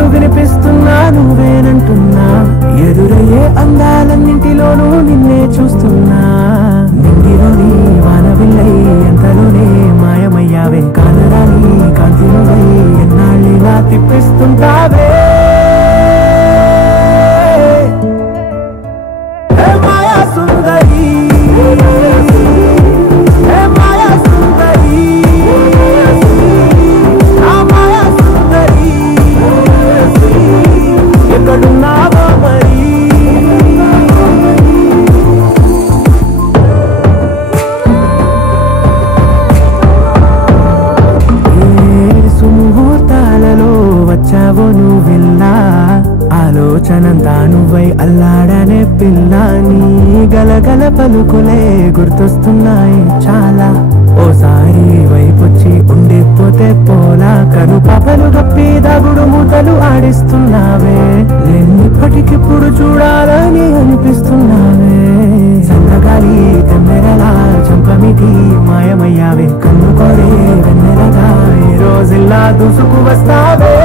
మాటలు వినిపిస్తున్నా నువ్వేనంటున్నా ఎదురయ్యే అందాలన్నింటిలోనూ నిన్నే చూస్తున్నా నింగిలోని వానవిల్లై ఎంతలోనే మాయమయ్యావే కానరాని కాంతి నువ్వై ఎన్నాళ్ళిలా తిప్పిస్తుంటావే వచ్చావో నువ్విల్లా ఆలోచనంతా నువ్వై అల్లాడనే పిల్ల నీ గలగల పలుకులే గుర్తొస్తున్నాయి చాలా ఓసారి వైపొచ్చి ఉండిపోతే పోలా కను పాపలు గప్పి దాగుడు మూతలు ఆడిస్తున్నావే నిన్నిప్పటికిప్పుడు చూడాలని అనిపిస్తున్నావే చల్లగాలి తెమ్మెరలా చంపమిటి మాయమయ్యావే కన్ను కోరే వెన్నెలగా ఈ రోజుల్లా దూసుకు వస్తావే